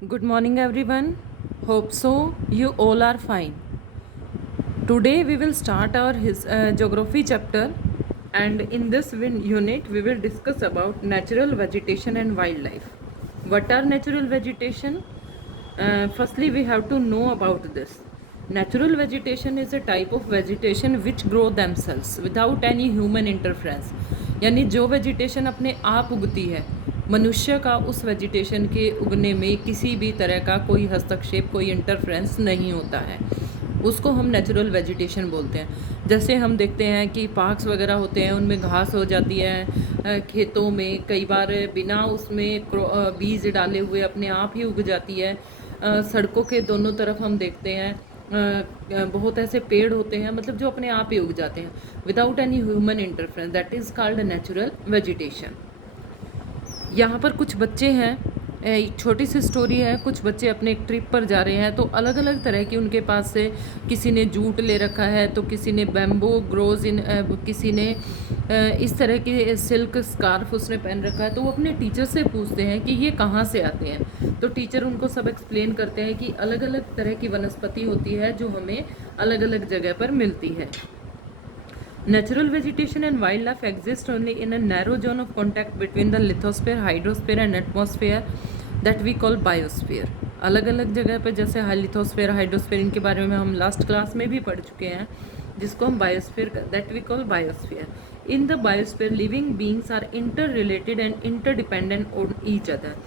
Good morning, everyone. Hope so. You all are fine. Today we will start our geography chapter, and in this unit we will discuss about natural vegetation and wildlife. What are natural vegetation? Firstly, we have to know about this. Natural vegetation is a type of vegetation which grow themselves without any human interference. यानी जो vegetation अपने आप उगती है, मनुष्य का उस vegetation के उगने में किसी भी तरह का कोई हस्तक्षेप, कोई इंटरफेरेंस नहीं होता है, उसको हम नेचुरल वेजिटेशन बोलते हैं। जैसे हम देखते हैं कि पार्क्स वगैरह होते हैं, उनमें घास हो जाती है, खेतों में कई बार बिना उसमें बीज डाले हुए अपने आप ही उग जाती है। सड़कों के दोनों तरफ हम देखते हैं बहुत ऐसे पेड़ होते हैं, मतलब जो अपने आप ही उग जाते हैं without any human interference, that is called natural vegetation. यहाँ पर कुछ बच्चे हैं, एक छोटी सी स्टोरी है। कुछ बच्चे अपने एक ट्रिप पर जा रहे हैं, तो अलग अलग तरह की उनके पास से, किसी ने जूट ले रखा है, तो किसी ने बैम्बू ग्रोज इन, किसी ने इस तरह की सिल्क स्कार्फ उसने पहन रखा है। तो वो अपने टीचर से पूछते हैं कि ये कहाँ से आते हैं। तो टीचर उनको सब एक्सप्लेन करते हैं कि अलग अलग तरह की वनस्पति होती है जो हमें अलग अलग जगह पर मिलती है। Natural vegetation and wildlife exist only in a narrow zone of contact between the lithosphere, hydrosphere and atmosphere that we call biosphere. अलग अलग जगह पर, जैसे लिथोस्फेयर, हाइड्रोस्फेयर, इनके बारे में हम लास्ट क्लास में भी पढ़ चुके हैं, जिसको हम biosphere, that we call biosphere. In the biosphere, living beings are interrelated and interdependent on each other.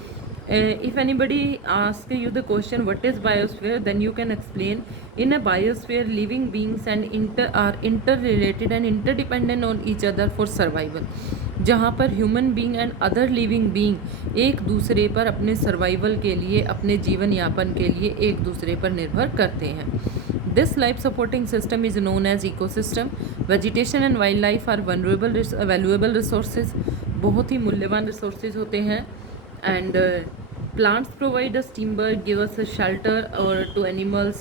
If anybody asks you the question what is biosphere, then you can explain. In a biosphere, living beings are interrelated and interdependent on each other for survival. जहाँ पर human being and other living being एक दूसरे पर अपने survival के लिए, अपने जीवन यापन के लिए एक दूसरे पर निर्भर करते हैं. This life supporting system is known as ecosystem. Vegetation and wildlife are valuable resources. बहुत ही मूल्यवान रिसोर्सेज होते हैं. And plants provide us timber, give us a shelter, or to animals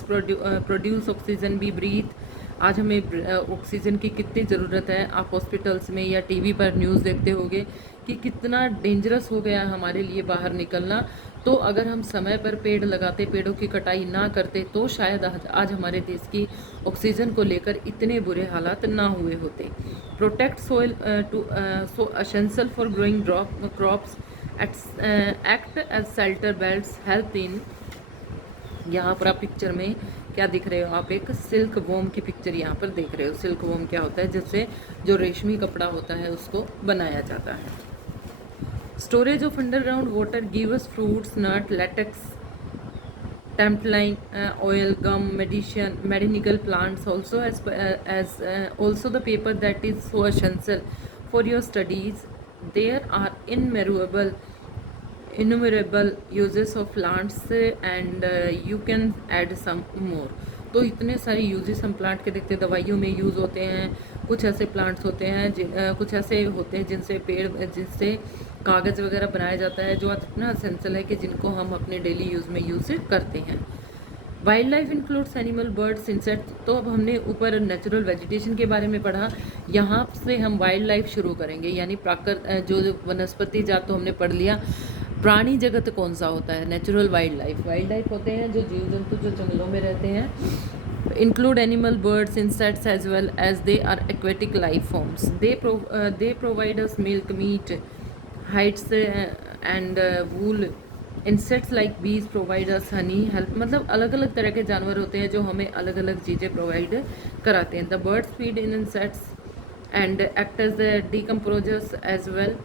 produce oxygen we breathe. आज हमें oxygen की कितनी ज़रूरत है. आप हॉस्पिटल्स में या टीवी पर न्यूज़ देखते होंगे कि कितना डेंजरस हो गया है हमारे लिए बाहर निकलना. तो अगर हम समय पर पेड़ लगाते, पेड़ों की कटाई ना करते, तो शायद आज हमारे देश की ऑक्सीजन को लेकर इतने बुरे हालात ना हुए होते. Protect soil to so essential for growing crops, act as shelter belts, help in. यहाँ पर आप पिक्चर में क्या दिख रहे हो, आप एक सिल्क वोम की पिक्चर यहाँ पर देख रहे हो. सिल्क वोम क्या होता है, जिससे जो रेशमी कपड़ा होता है उसको बनाया जाता है. Storage of underground water give us fruits, nut, latex, टेम्पलाइन, oil, gum, medicinal plants, also the paper that is so essential for your studies. There are innumerable uses of plants and you can add some more. तो इतने सारे uses हम plant के देखते हैं. दवाइयों में यूज़ होते हैं. कुछ ऐसे प्लांट्स होते हैं कुछ ऐसे होते हैं जिनसे कागज़ वगैरह बनाया जाता है, जो इतना असेंशियल है कि जिनको हम अपने डेली यूज़ में यूज़ करते हैं. Wild life includes animal, birds, insects. तो अब हमने ऊपर नेचुरल वेजिटेशन के बारे में पढ़ा, यहाँ से हम वाइल्ड लाइफ शुरू करेंगे. यानी जो वनस्पति जात तो हमने पढ़ लिया. प्राणी जगत कौन सा होता है? नेचुरल वाइल्ड लाइफ होते हैं जो जीव जंतु जो जंगलों में रहते हैं. Include animal, birds, insects as well as they are aquatic life forms. They provide us milk, meat, hides and wool. Insects like bees provide us honey, help. मतलब अलग अलग तरह के जानवर होते हैं जो हमें अलग अलग चीज़ें प्रोवाइड कराते हैं. The birds feed in insects and act as the decomposers as well.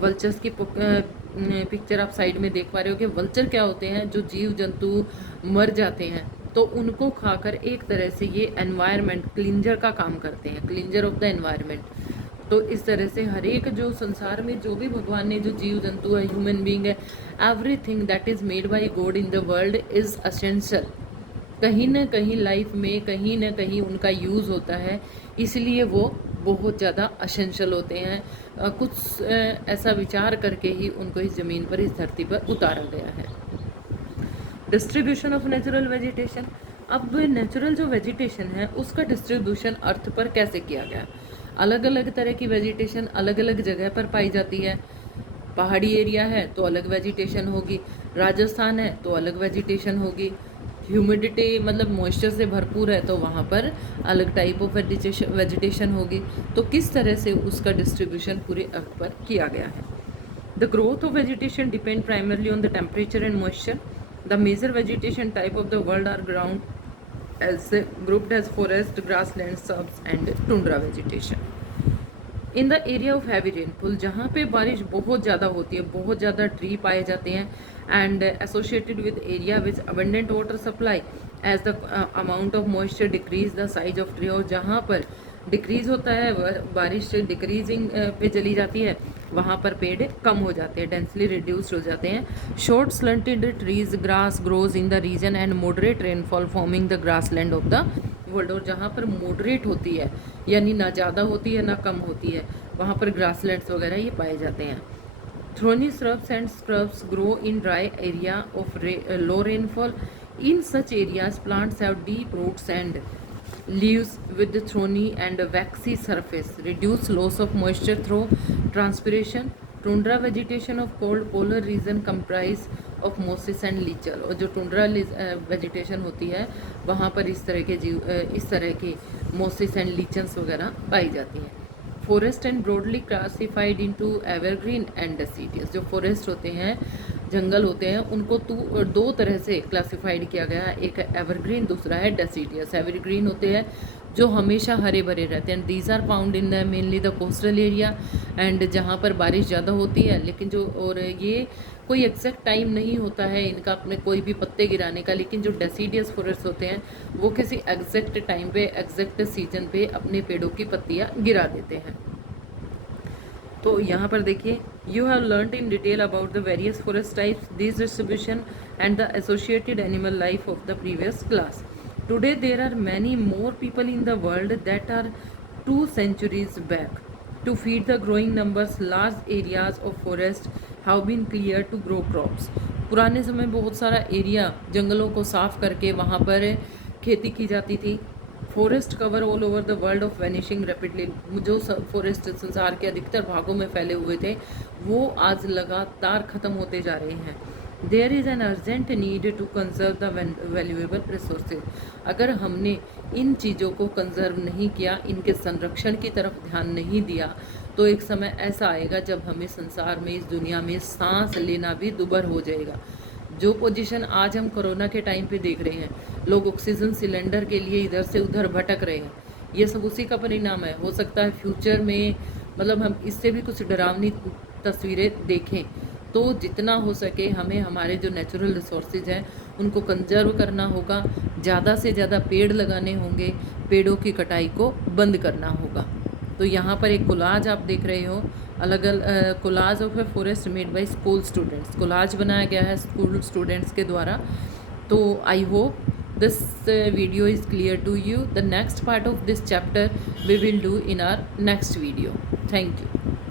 Vultures की पिक्चर आप साइड में देख पा रहे हो कि वल्चर क्या होते हैं. जो जीव जंतु मर जाते हैं तो उनको खाकर एक तरह से ये एनवायरनमेंट क्लींजर का काम करते हैं, क्लींजर ऑफ द एनवायरनमेंट. तो इस तरह से हर एक जो संसार में जो भी भगवान ने जो जीव जंतु है, ह्यूमन बींग है, everything that is made by God in the world is essential. कहीं ना कहीं लाइफ में कहीं ना कहीं उनका यूज़ होता है, इसलिए वो बहुत ज़्यादा असेंशियल होते हैं. कुछ ऐसा विचार करके ही उनको इस ज़मीन पर, इस धरती पर उतारा गया है. Distribution of natural vegetation. अब नेचुरल जो वेजिटेशन है उसका डिस्ट्रीब्यूशन अर्थ पर कैसे किया गया? अलग अलग तरह की वेजिटेशन अलग अलग जगह पर पाई जाती है. पहाड़ी एरिया है तो अलग वेजिटेशन होगी, राजस्थान है तो अलग वेजिटेशन होगी, ह्यूमिडिटी मतलब मॉइस्चर से भरपूर है तो वहाँ पर अलग टाइप ऑफ वेजिटेशन होगी। तो किस तरह से उसका डिस्ट्रीब्यूशन पूरे अर्थ पर किया गया है। The growth of vegetation depend primarily on the temperature and moisture. The major vegetation type of the world are ground as grouped as forest, grassland, subs and tundra vegetation. In the area of heavy rainfall, जहाँ पे बारिश बहुत ज़्यादा होती है, बहुत ज़्यादा tree पाए जाते हैं, and associated with area with abundant water supply as the amount of moisture decrease the size of tree. और जहाँ पर डिक्रीज होता है, बारिश डिक्रीजिंग पे चली जाती है, वहाँ पर पेड़ कम हो जाते हैं, डेंसली रिड्यूस्ड हो जाते हैं। Short slanted trees grass grows in the region and moderate rainfall forming the grassland of the world. और जहाँ पर मॉडरेट होती है, यानी ना ज़्यादा होती है ना कम होती है, वहाँ पर ग्रासलैंड्स वगैरह ये पाए जाते हैं। Thorny shrubs and scrubs grow in dry area of low rainfall. In such areas, plants have deep roots and leaves with thorny and waxy surface, reduce loss of moisture through transpiration. Tundra vegetation of cold polar region comprise of mosses and lichens। और जो tundra vegetation होती है वहाँ पर इस तरह के मोसिस and लीचन्स वगैरह पाई जाती हैं। Forest and broadly classified into evergreen and deciduous. जो फॉरेस्ट होते हैं, जंगल होते हैं, उनको दो तरह से क्लासिफाइड किया गया है, एक है एवरग्रीन, दूसरा है डेसिडियस। एवरग्रीन होते हैं जो हमेशा हरे भरे रहते हैं, these are found in the mainly the coastal area and जहाँ पर बारिश ज़्यादा होती है, लेकिन जो और ये कोई एग्जैक्ट टाइम नहीं होता है इनका अपने कोई भी पत्ते गिराने का, लेकिन जो डेसिडियस फॉरेस्ट होते हैं वो किसी एग्जैक्ट टाइम पे एग्जैक्ट सीजन पे अपने पेड़ों की पत्तियाँ गिरा देते हैं। तो यहाँ पर देखिए, you have learned in detail about the various forest types, this distribution and the associated animal life of the previous class. Today there are many more people in the world that are 2 centuries back. To feed the growing numbers, large areas of forest have been cleared to grow crops. पुराने समय बहुत सारा area जंगलों को साफ करके वहाँ पर खेती की जाती थी। Forest cover all over the world of vanishing rapidly. जो फॉरेस्ट संसार के अधिकतर भागों में फैले हुए थे वो आज लगातार ख़त्म होते जा रहे हैं। There is an urgent need to conserve the valuable resources. अगर हमने इन चीज़ों को कंजर्व नहीं किया, इनके संरक्षण की तरफ ध्यान नहीं दिया, तो एक समय ऐसा आएगा जब हमें संसार में, इस दुनिया में सांस लेना भी दुभर हो जाएगा। जो पोजीशन आज हम कोरोना के टाइम पे देख रहे हैं, लोग ऑक्सीजन सिलेंडर के लिए इधर से उधर भटक रहे हैं, ये सब उसी का परिणाम है। हो सकता है फ्यूचर में मतलब हम इससे भी कुछ डरावनी तस्वीरें देखें। तो जितना हो सके हमें हमारे जो नेचुरल रिसोर्सेज हैं उनको कंजर्व करना होगा, ज़्यादा से ज़्यादा पेड़ लगाने होंगे, पेड़ों की कटाई को बंद करना होगा। तो यहाँ पर एक कोलाज आप देख रहे हो, अलग अलग collage of a forest made by school students. Collage बनाया गया है स्कूल स्टूडेंट्स के द्वारा। तो I hope this video is clear to you. The next part of this chapter we will do in our next video. Thank you.